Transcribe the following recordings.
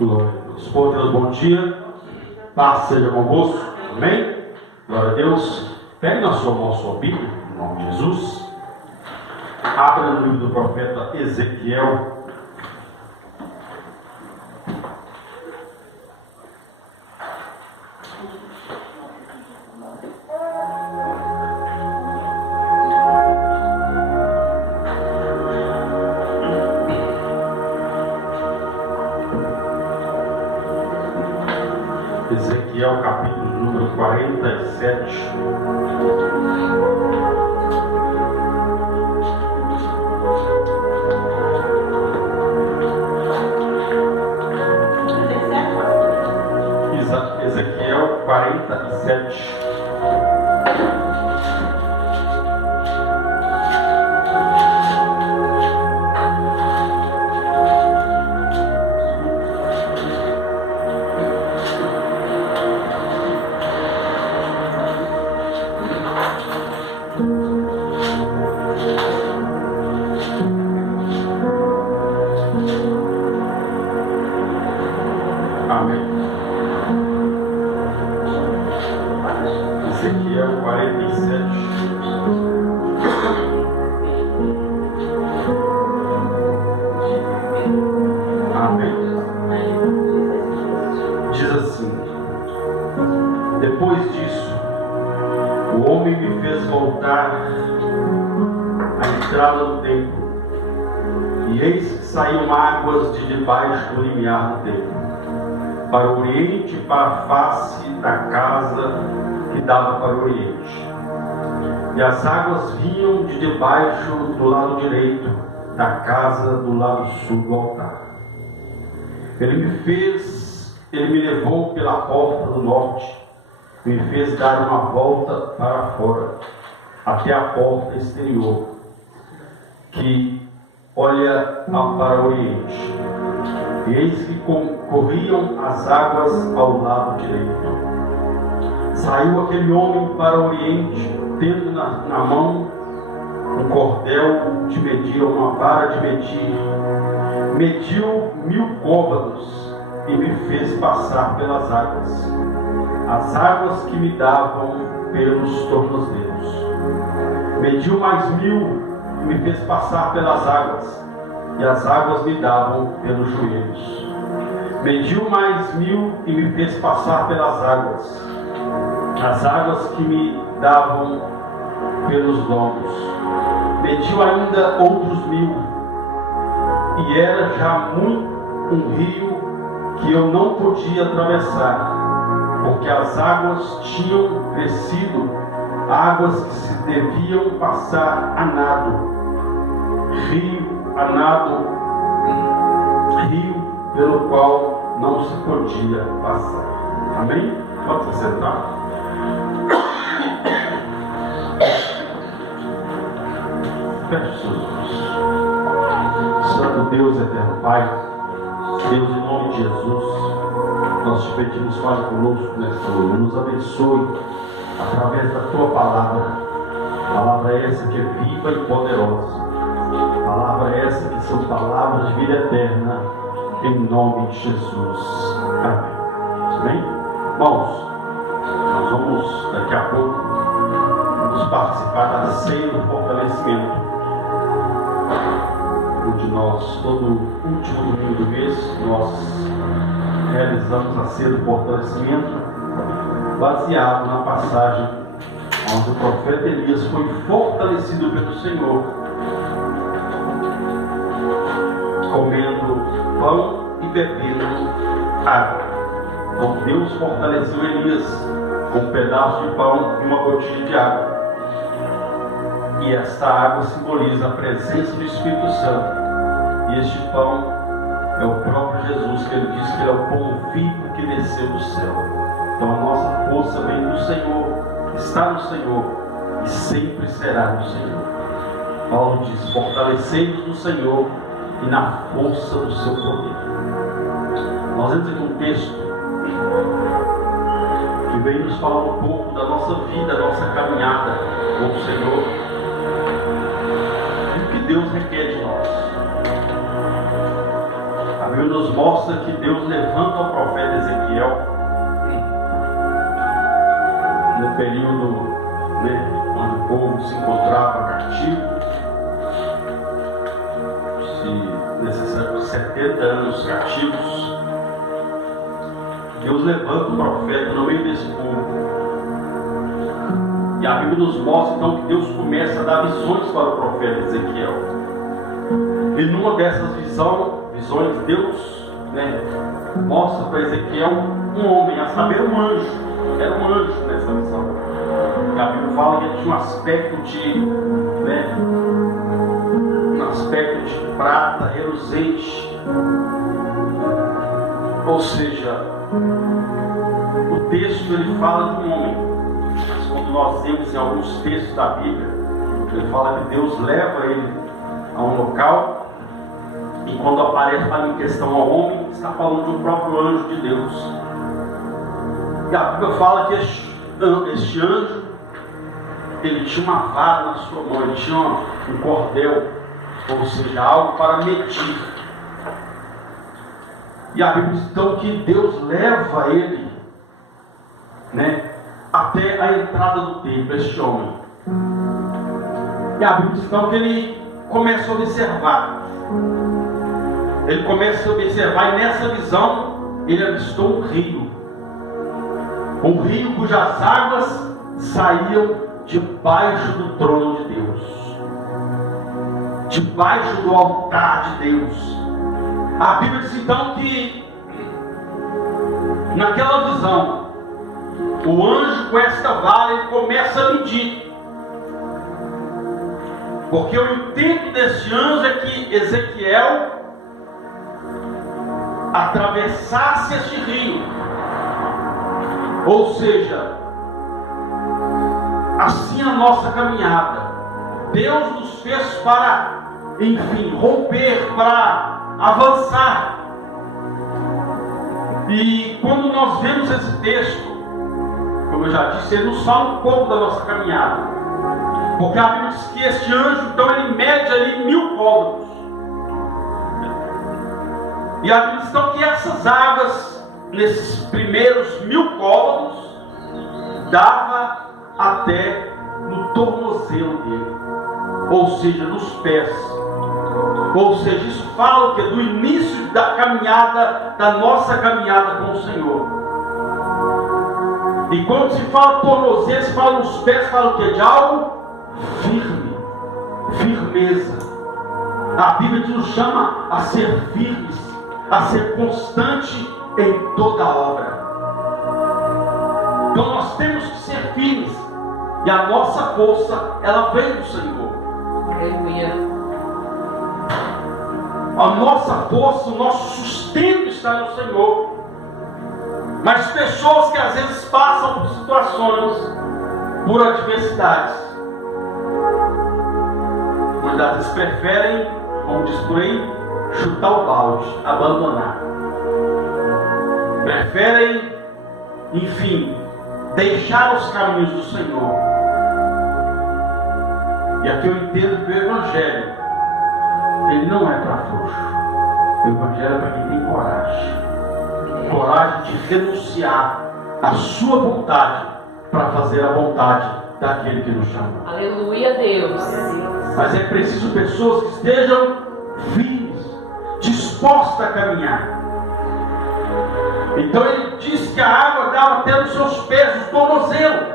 Glória a Deus. Bom Deus, bom dia. Paz seja convosco. Amém? Glória a Deus. Pegue na sua mão a sua Bíblia, em nome de Jesus. Abra no livro do profeta Ezequiel. Ezequiel, capítulo número 47. Ezequiel 47. Ezequiel 47. Amém. Diz assim: depois disso, o homem me fez voltar à entrada do templo, e eis que saíam águas de debaixo do limiar do templo, para o oriente e para a face da casa que dava para o oriente. E as águas vinham de debaixo do lado direito da casa, do lado sul do altar. Ele me levou pela porta do norte, me fez dar uma volta para fora, até a porta exterior, que olha para o oriente. E eis que corriam as águas ao lado direito. Saiu aquele homem para o oriente, tendo na mão um cordel de medir, uma vara de medir. Mediu 1000 côvados e me fez passar pelas águas, as águas que me davam pelos tornozelos. Mediu mais 1000 e me fez passar pelas águas, e as águas me davam pelos joelhos. Mediu mais 1000 e me fez passar pelas águas, as águas que me davam pelos lombos. Mediu ainda outros 1000, e era já muito um rio que eu não podia atravessar, porque as águas tinham crescido, águas que se deviam passar a nado, rio pelo qual não se podia passar. Amém? Pode se sentar. Feche os seus olhos. Santo Deus, eterno Pai, Deus, em nome de Jesus, nós te pedimos, fale conosco nesta noite, nos abençoe através da tua palavra essa que é viva e poderosa, palavra essa que são palavras de vida eterna, em nome de Jesus. Amém. Amém? Irmãos, nós vamos daqui a pouco nos participar da ceia do fortalecimento, onde nós, todo último domingo do mês, nós realizamos a ceia do fortalecimento, baseado na passagem onde o profeta Elias foi fortalecido pelo Senhor, comendo pão e bebendo água. Então Deus fortaleceu Elias com um pedaço de pão e uma gotinha de água. E esta água simboliza a presença do Espírito Santo. E este pão é o próprio Jesus, que ele disse que ele é o pão vivo que desceu do céu. Então a nossa força vem do Senhor, está no Senhor e sempre será no Senhor. Paulo diz: fortalecei-vos no Senhor e na força do seu poder. Nós vemos aqui um texto que vem nos falar um pouco da nossa vida, da nossa caminhada com o Senhor, e o que Deus requer de nós. A Bíblia Bíblia nos mostra que Deus levanta o profeta Ezequiel no período, onde o povo se encontrava cativo, se necessário 70 anos cativos. Deus levanta o profeta no meio desse povo. E a Bíblia nos mostra então que Deus começa a dar visões para o profeta Ezequiel. E numa dessas visões, Deus mostra para Ezequiel um homem, a saber, um anjo. Era um anjo nessa visão. E a Bíblia fala que ele tinha um aspecto de prata reluzente. Ou seja, o texto ele fala de um homem. Mas quando nós temos em alguns textos da Bíblia, ele fala que Deus leva ele a um local, e quando aparece para em questão ao homem, está falando de um próprio anjo de Deus. E a Bíblia fala que este anjo, ele tinha uma vara na sua mão, ele tinha um cordel, ou seja, algo para medir. E a Bíblia diz então que Deus leva ele, até a entrada do templo, este homem. E a Bíblia diz então que ele começa a observar. Ele começa a observar, e nessa visão ele avistou um rio cujas águas saíam debaixo do trono de Deus, debaixo do altar de Deus. A Bíblia diz então que naquela visão o anjo com esta vara ele começa a medir, porque o intento desse anjo é que Ezequiel atravessasse este rio. Ou seja, assim a nossa caminhada, Deus nos fez para, romper, para avançar. E quando nós vemos esse texto, como eu já disse, ele nos fala um pouco da nossa caminhada, porque a Bíblia diz que este anjo, então, ele mede ali 1000 côvados. E a Bíblia diz então que essas águas, nesses primeiros 1000 côvados, dava até no tornozelo dele, ou seja, nos pés. Ou seja, isso fala o quê? Do início da caminhada, da nossa caminhada com o Senhor. E quando se fala tornozelo, se fala nos pés, fala o quê? De algo firme, firmeza. A Bíblia nos chama a ser firmes, a ser constante em toda obra. Então nós temos que ser firmes, e a nossa força, ela vem do Senhor. Aleluia. A nossa força, o nosso sustento está no Senhor. Mas pessoas que às vezes passam por situações, por adversidades, mas às vezes preferem, como diz por aí, chutar o balde, abandonar. Preferem, deixar os caminhos do Senhor. E aqui eu entendo que o Evangelho, ele não é para frouxo. O Evangelho é para quem tem coragem. Coragem de renunciar à sua vontade para fazer a vontade daquele que nos chamou. Aleluia, Deus. Mas é preciso pessoas que estejam firmes, dispostas a caminhar. Então ele diz que a água dava até nos seus pés, o tornozelo.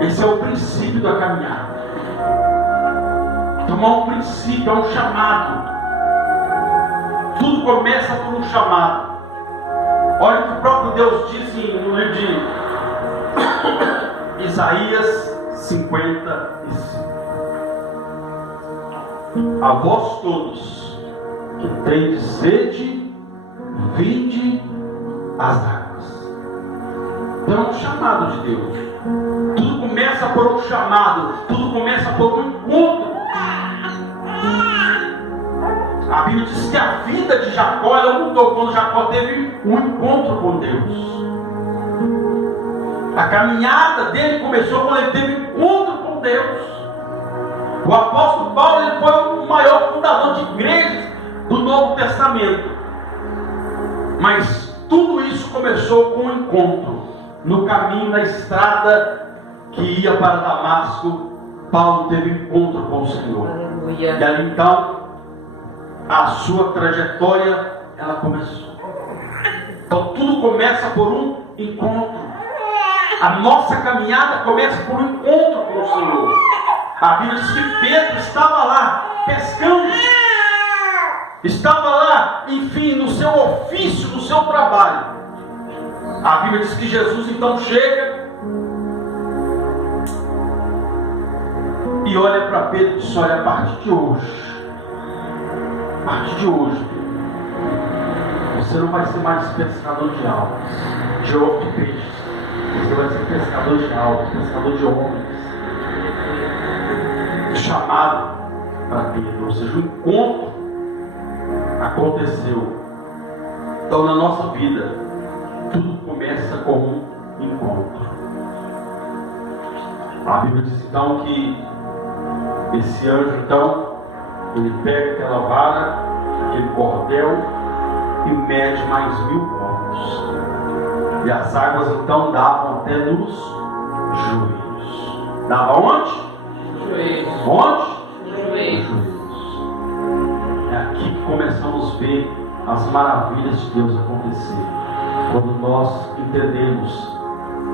Esse é o princípio da caminhada. Então é um princípio, é um chamado. Tudo começa por um chamado. Olha o que o próprio Deus disse no livro de Isaías 55. A vós todos que tendes sede, vinde às águas. Então é um chamado de Deus. Tudo começa por um chamado. Tudo começa por um encontro. A Bíblia diz que a vida de Jacó, ela mudou quando Jacó teve um encontro com Deus. A caminhada dele começou quando ele teve um encontro com Deus. O apóstolo Paulo, ele foi o maior fundador de igrejas Testamento. Mas tudo isso começou com um encontro. No caminho, na estrada que ia para Damasco, Paulo teve encontro com o Senhor. Aleluia. E ali então, a sua trajetória, ela começou. Então tudo começa por um encontro. A nossa caminhada começa por um encontro com o Senhor. A Bíblia diz que Pedro estava lá pescando, estava lá, enfim, no seu ofício, no seu trabalho. A Bíblia diz que Jesus então chega e olha para Pedro e diz: olha, a partir de hoje, você não vai ser mais pescador de almas, de peixes. Você vai ser pescador de almas, pescador de homens. Chamado para Pedro, ou seja, o encontro aconteceu. Então, na nossa vida, tudo começa com um encontro. A Bíblia diz então que esse anjo, então, ele pega aquela vara, aquele cordel e mede mais 1000 corpos. E as águas então davam até nos joelhos. Dava onde? Joelhos. Onde? Joelhos. É aqui que começamos a ver as maravilhas de Deus acontecer. Quando nós entendemos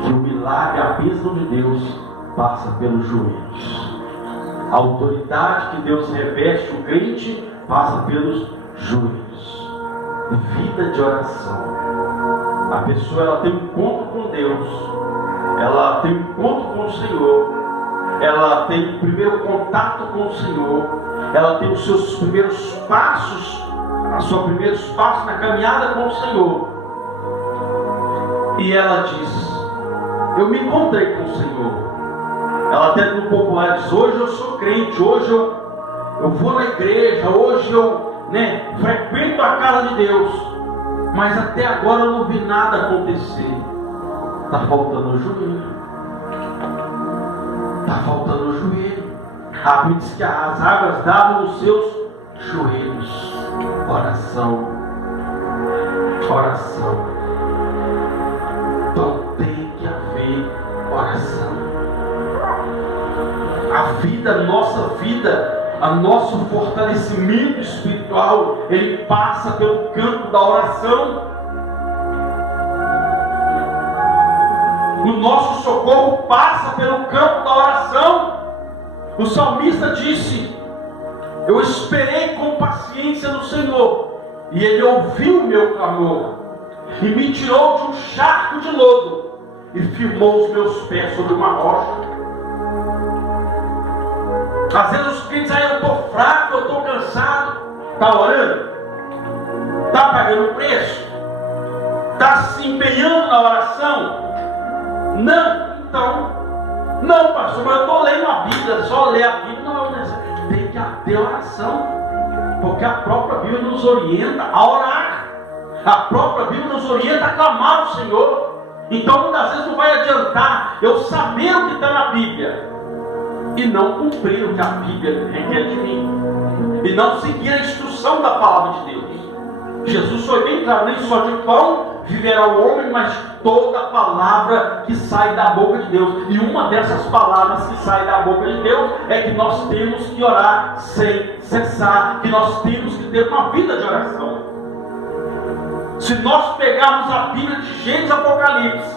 que o milagre, a bênção de Deus passa pelos joelhos. A autoridade que Deus reveste o crente passa pelos joelhos. Vida de oração. A pessoa, ela tem um encontro com Deus, ela tem um encontro com o Senhor, ela tem o primeiro contato com o Senhor, ela tem os seus primeiros passos, os seus primeiros passos na caminhada com o Senhor, e ela diz: eu me encontrei com o Senhor. Ela até no popular diz: hoje eu sou crente, hoje eu vou na igreja, hoje eu frequento a casa de Deus. Mas até agora eu não vi nada acontecer. Está faltando o joelho. Está faltando o joelho. A Bíblia diz que as águas davam nos seus joelhos. Oração. Oração. Então tem que haver oração. A vida, a nossa vida, o nosso fortalecimento espiritual, ele passa pelo campo da oração. O nosso socorro passa pelo campo da oração. O salmista disse: eu esperei com paciência no Senhor, e Ele ouviu o meu clamor, e me tirou de um charco de lodo, e firmou os meus pés sobre uma rocha. Às vezes os crentes dizem: eu estou fraco, eu estou cansado. Está orando? Está pagando preço? Está se empenhando na oração? Não. Então, não, pastor, mas eu estou lendo a Bíblia, só ler a Bíblia não é necessário. Tem que ter oração, porque a própria Bíblia nos orienta a orar. A própria Bíblia nos orienta a clamar ao Senhor. Então, muitas vezes não vai adiantar eu saber o que está na Bíblia e não cumprir o que a Bíblia requer de mim, e não seguir a instrução da palavra de Deus. Jesus foi bem claro: nem só de pão viverá o homem, mas toda palavra que sai da boca de Deus. E uma dessas palavras que sai da boca de Deus é que nós temos que orar sem cessar, que nós temos que ter uma vida de oração. Se nós pegarmos a Bíblia de Gênesis e Apocalipse,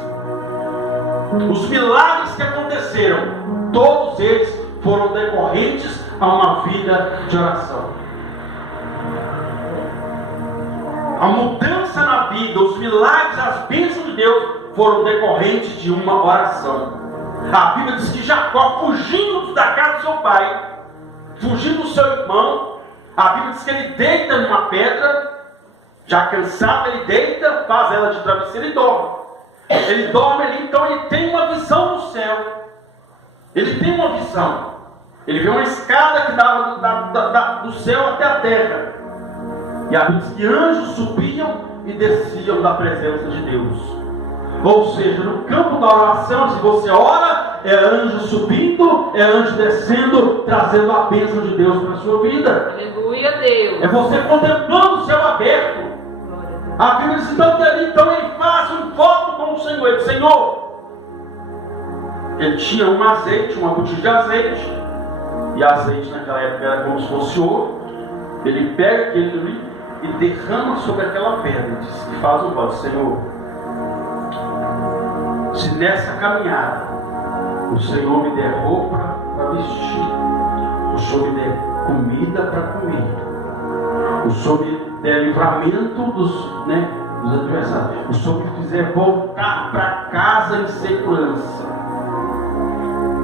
os milagres que aconteceram, todos eles foram decorrentes a uma vida de oração. A mudança na vida, os milagres, as bênçãos de Deus foram decorrentes de uma oração. A Bíblia diz que Jacó, fugindo da casa do seu pai, fugindo do seu irmão, a Bíblia diz que ele deita numa pedra, já cansado, ele deita, faz ela de travesseiro e dorme. Ele dorme ali, então ele tem uma visão do céu. Ele tem uma visão. Ele vê uma escada que dava do céu até a terra. E a Bíblia diz que anjos subiam e desciam da presença de Deus. Ou seja, no campo da oração, se você ora, é anjo subindo, é anjo descendo, trazendo a bênção de Deus para a sua vida. Aleluia, Deus. É você contemplando o céu aberto. aberto. A Bíblia diz então que ali então ele faz um voto com o Senhor. Ele diz: Senhor, ele tinha um azeite, uma botija de azeite, e azeite naquela época era como se fosse ouro. Ele pega aquele ali e derrama sobre aquela pedra e faz um voto: Senhor, se nessa caminhada o Senhor me der roupa para vestir, o Senhor me der comida para comer, o Senhor me der livramento dos adversários, o Senhor me fizer voltar para casa em segurança,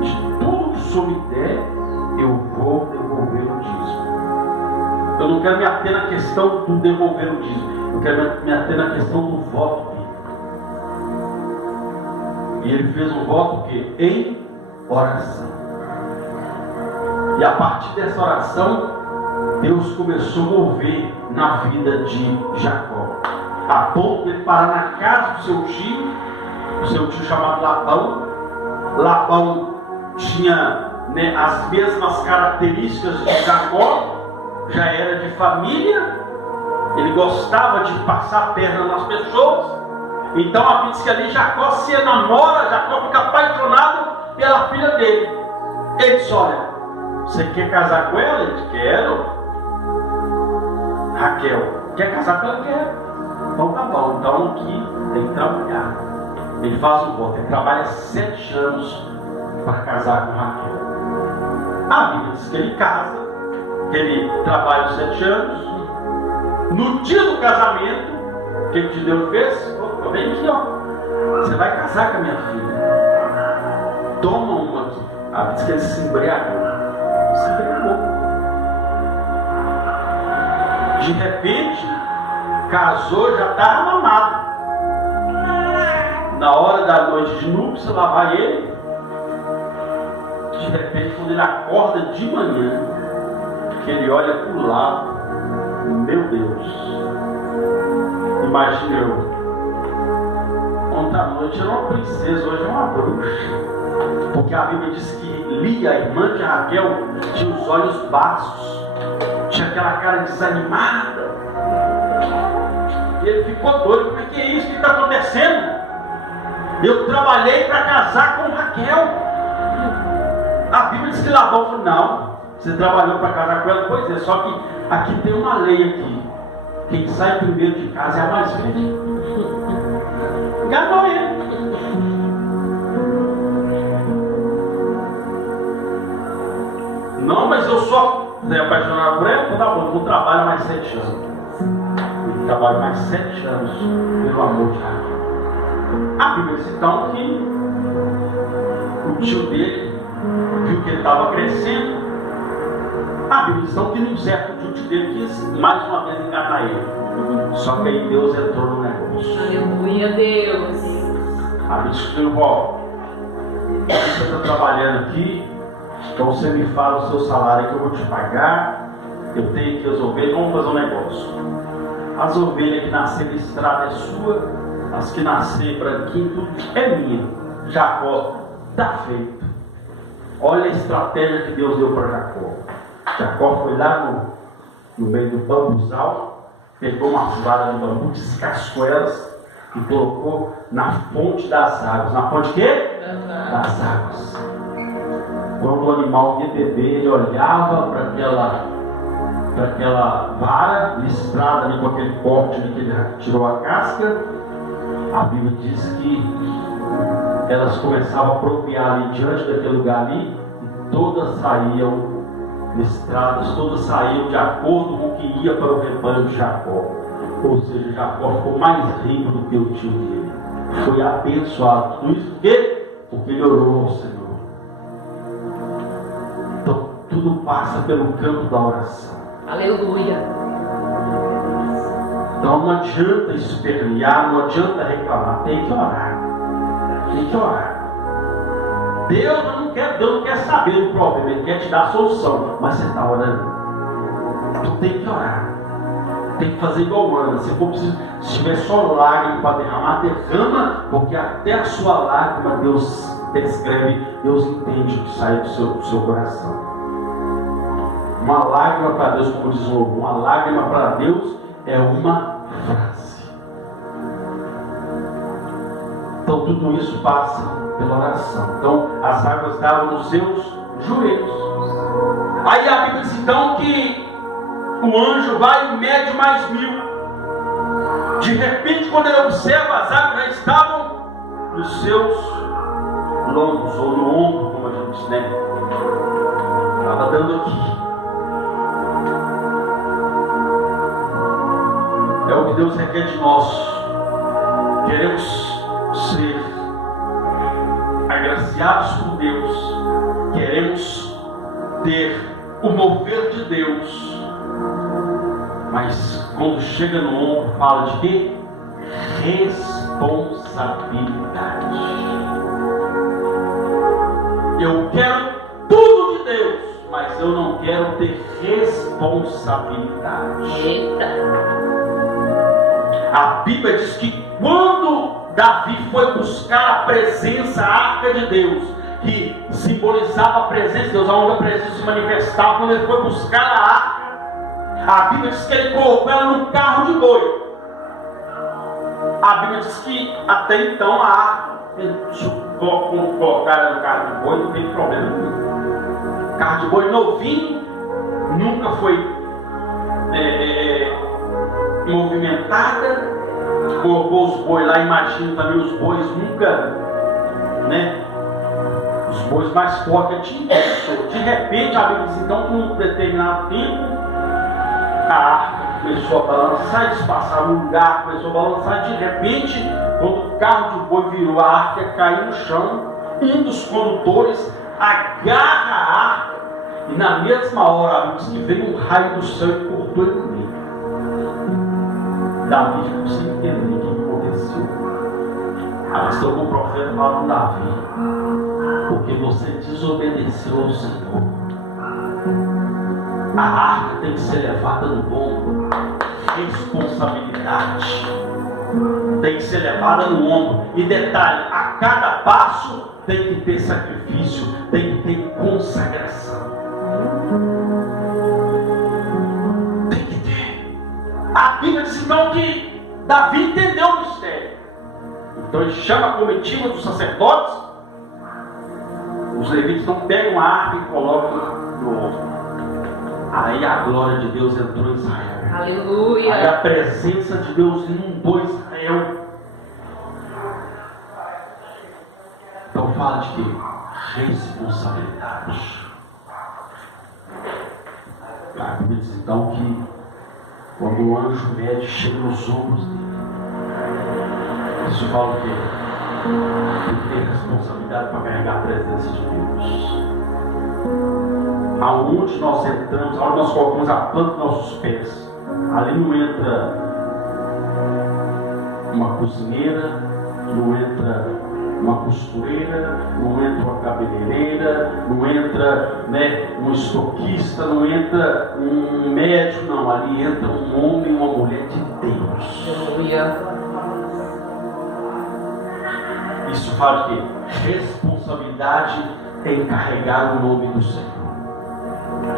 de tudo que o Senhor me der, eu vou devolver o dízimo. Eu não quero me ater na questão do devolver o dízimo, eu quero me ater na questão do voto dele. E ele fez um voto que em oração. E a partir dessa oração, Deus começou a mover na vida de Jacó, a ponto de ele parar na casa do seu tio chamado Labão. Labão tinha as mesmas características de Jacó, já era de família, ele gostava de passar a perna nas pessoas. Então a Bíblia diz que ali Jacó se enamora, Jacó fica apaixonado pela filha dele. Ele diz: olha, você quer casar com ela? Ele diz: quero. Raquel, quer casar com ela? Quero. Então tá bom, então aqui tem que trabalhar. Ele faz um voto, ele trabalha 7 anos para casar com Raquel. A Bíblia diz que ele casa, que ele trabalha 7 anos. No dia do casamento, o que Deus fez? Vem aqui, ó. Você vai casar com a minha filha. Toma uma aqui. A Bíblia diz que ele se embriagou. Se embriagou. De repente, casou, já estava mamado. Na hora da noite de núpcias, lá vai ele. De repente, quando ele acorda de manhã, que ele olha para o lado, meu Deus, imagina eu. Ontem à noite era uma princesa, hoje é uma bruxa. Porque a Bíblia diz que Lia, a irmã de Raquel, tinha os olhos baços, tinha aquela cara desanimada. E ele ficou doido: como é que é isso que está acontecendo? Eu trabalhei para casar com Raquel. A Bíblia diz que Labão falou: não, você trabalhou para casar com ela? Pois é, só que aqui tem uma lei aqui: quem sai primeiro de casa é a mais velha. Enganou ele. Não, mas eu sou apaixonado por ela. Então tá bom, eu trabalho mais 7 anos. Ele trabalha mais 7 anos pelo amor de Raquel. A Bíblia diz então que o tio dele viu que ele estava crescendo. A Bíblia diz então que num certo dia o tio dele quis mais uma vez enganar ele. Só que aí Deus entrou no negócio. Aleluia, Deus. A Bíblia diz: ó, você está trabalhando aqui, então você me fala o seu salário que eu vou te pagar. Eu tenho que as ovelhas, vamos fazer um negócio. As ovelhas que nascerem listrada é sua, as que nascerem branquinho, tudo é minha. Jacó, está feito. Olha a estratégia que Deus deu para Jacó. Jacó foi lá no meio do bambuzal, pegou umas varas de bambu, descascou elas e colocou na fonte das águas. Na fonte o quê? Das águas. Quando o animal ia beber, ele olhava para aquela vara listrada ali com aquele corte ali que ele tirou a casca. A Bíblia diz que elas começavam a apropriar ali diante daquele lugar ali, e todas saíam listradas, todas saíam de acordo com o que ia para o rebanho de Jacó. Ou seja, Jacó ficou mais rico do que o tio dele. Foi abençoado. Tudo isso por quê? Porque ele orou ao Senhor. Então tudo passa pelo campo da oração. Aleluia. Então não adianta espernear, não adianta reclamar, tem que orar. Tem que orar. Deus não quer saber do problema, Ele quer te dar a solução, mas você está orando. Tu tem que orar. Tem que fazer igual Ana. Se for preciso, se tiver só lágrima para derramar, derrama, porque até a sua lágrima Deus descreve, Deus entende o que sai do seu coração. Uma lágrima para Deus, como diz o louvor, uma lágrima para Deus é uma frase. Então tudo isso passa pela oração. Então as águas estavam nos seus joelhos. Aí a Bíblia diz então que o anjo vai e mede mais 1000. De repente, quando ele observa, as águas já estavam nos seus lombos, ou no ombro, como a gente diz, né? Estava dando aqui. É o que Deus requer de nós. Queremos ser agraciados por Deus. Queremos ter o mover de Deus. Mas quando chega no ombro, fala de quê? Responsabilidade. Eu quero tudo de Deus, mas eu não quero ter responsabilidade. Eita. A Bíblia diz que quando Davi foi buscar a presença, a arca de Deus, que simbolizava a presença de Deus, onde a presença se manifestava, quando ele foi buscar a arca, a Bíblia diz que ele colocou ela num carro de boi. A Bíblia diz que até então a arca, colocar ela no carro de boi, não tem problema nenhum. Carro de boi novinho, nunca foi movimentada, colocou os bois lá, imagino também os bois nunca, né? Os bois mais fortes tinham isso. De repente a Bíblia diz então que num determinado tempo a arca começou a balançar, eles passaram no lugar, começou a balançar, de repente, quando o carro de boi virou, a arca caiu no chão, um dos condutores agarra a arca, e na mesma hora, amigos, que veio um raio do céu e cortou ele no meio. Davi ficou sem entender o que aconteceu. Mas o profeta fala com Davi, porque você desobedeceu ao Senhor. A arca tem que ser levada no ombro. Responsabilidade tem que ser levada no ombro. E detalhe, a cada passo tem que ter sacrifício, tem que ter consagração. Tem que ter. A Bíblia diz então que Davi entendeu o mistério. Então ele chama a comitiva dos sacerdotes. Os levitas não pegam a arca e colocam no ombro. Aí a glória de Deus entrou em Israel. Aleluia. Aí a presença de Deus inundou Israel. Então fala de quê? Responsabilidade. A Bíblia diz então que quando o anjo mede, chega nos ombros dele. Isso fala o quê? Tem que ter responsabilidade para carregar a presença de Deus. Aonde nós entramos, aonde nós colocamos a planta dos nossos pés, ali não entra uma cozinheira, não entra uma costureira, não entra uma cabeleireira, não entra, um estoquista, não entra um médico, não, ali entra um homem e uma mulher de Deus. Aleluia. Isso fala de quê? Responsabilidade em carregar o nome do Senhor.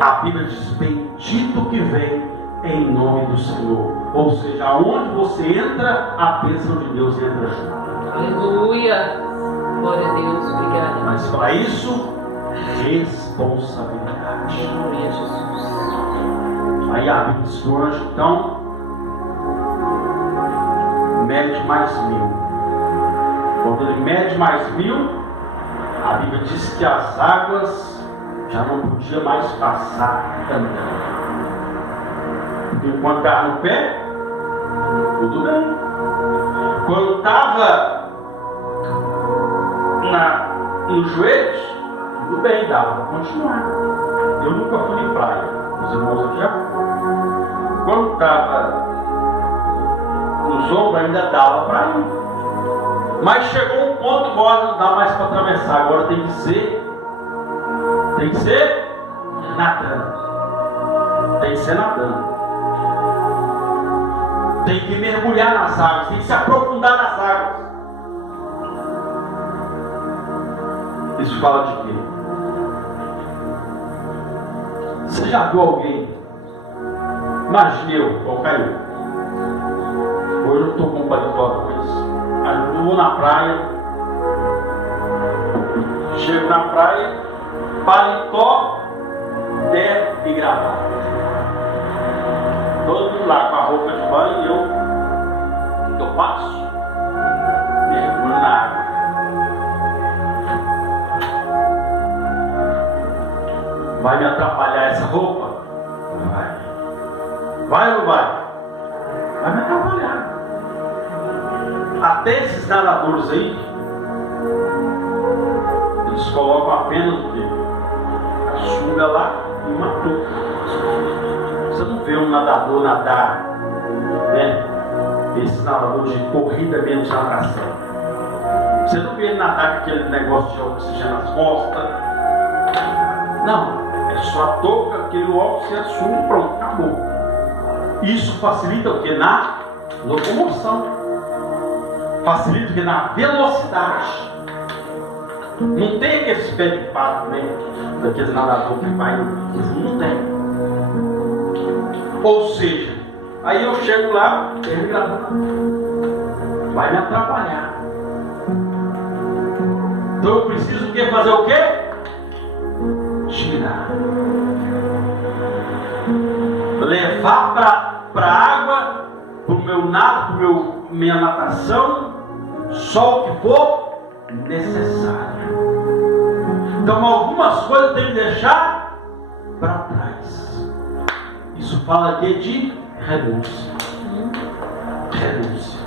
A Bíblia diz: bendito que vem em nome do Senhor. Ou seja, aonde você entra, a bênção de Deus entra junto. Aleluia. Glória a Deus. Obrigada. Mas para isso, responsabilidade. Aleluia, Jesus. Aí a Bíblia diz que o anjo então mede mais 1000. Quando ele mede mais 1000, a Bíblia diz que as águas já não podia mais passar andando. Enquanto estava no pé, tudo bem. Quando estava nos joelhos, tudo bem, dava para continuar. Eu nunca fui em praia, os irmãos aqui já foram. Quando estava nos ombros, ainda dava para ir. Mas chegou um ponto que agora não dá mais para atravessar, agora tem que ser nadando. Tem que ser nadando. Tem que mergulhar nas águas, tem que se aprofundar nas águas. Isso fala de quê? Você já viu alguém? Imagine eu, ou caiu. hoje eu estou com um paletó 2. Aí eu vou na praia, chego na praia, paletó, terno e gravata. Todo mundo lá com a roupa de banho e eu passo, mergulho na água. Vai me atrapalhar essa roupa? Vai. Vai ou não vai? Vai me atrapalhar. Até esses nadadores aí, eles colocam apenas o quê? A sunga lá e uma touca. Você não vê um nadador nadar, né? Esse nadador de corrida mesmo de natação. Você não vê ele nadar com aquele negócio de oxigênio nas costas. Não, é só a touca, aquele óxido, sunga e pronto, acabou. Isso facilita o que? Na locomoção. Facilita o que? Na velocidade. Não tem aqueles pés de pato, né? Daqueles nadadores que vai. Não tem. Ou seja, aí eu chego lá, ele vai me atrapalhar. Então eu preciso fazer o quê? Girar. Levar para a água, para o meu nado, para minha natação, só o que for necessário. Então algumas coisas eu tenho que deixar para trás. Isso fala aqui de renúncia. Renúncia.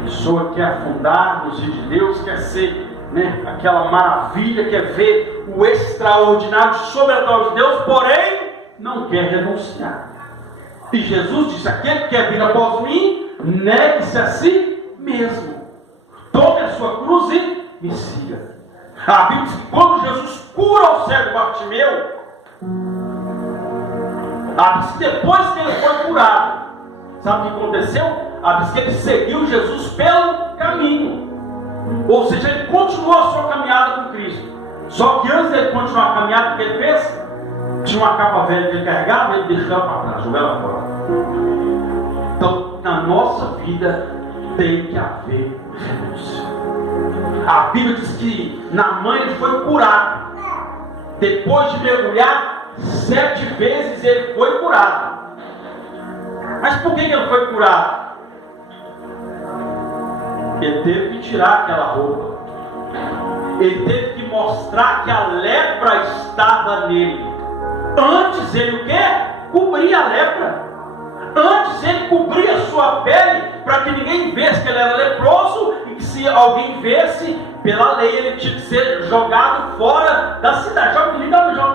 A pessoa quer afundar nos rios de Deus, quer ser, né, aquela maravilha, quer ver o extraordinário sobrenatural de Deus, porém não quer renunciar. E Jesus disse: aquele que quer vir após mim, negue-se a si mesmo, tome a sua cruz e me siga. A Bíblia diz que quando Jesus cura o cego Bartimeu, depois que ele foi curado, sabe o que aconteceu? Diz que ele seguiu Jesus pelo caminho. Ou seja, ele continuou a sua caminhada com Cristo. Só que antes de ele continuar a caminhada, o que ele fez? Tinha uma capa velha que ele carregava, ele deixou ela para trás, jogou ela fora. Então, na nossa vida tem que haver renúncia. A Bíblia diz que Naamã ele foi curado. Depois de mergulhar 7 vezes, ele foi curado. Mas por que ele foi curado? Ele teve que tirar aquela roupa. Ele teve que mostrar que a lepra estava nele. Antes ele o quê? Cobria a lepra. Antes ele cobria a sua pele para que ninguém visse que ele era leproso, e que se alguém visse, pela lei ele tinha que ser jogado fora da cidade.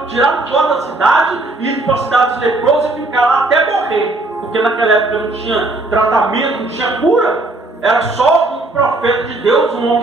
Tirado fora da cidade, ir para a cidade dos leprosos e ficar lá até morrer. Porque naquela época não tinha tratamento, não tinha cura. Era só um profeta de Deus, um homem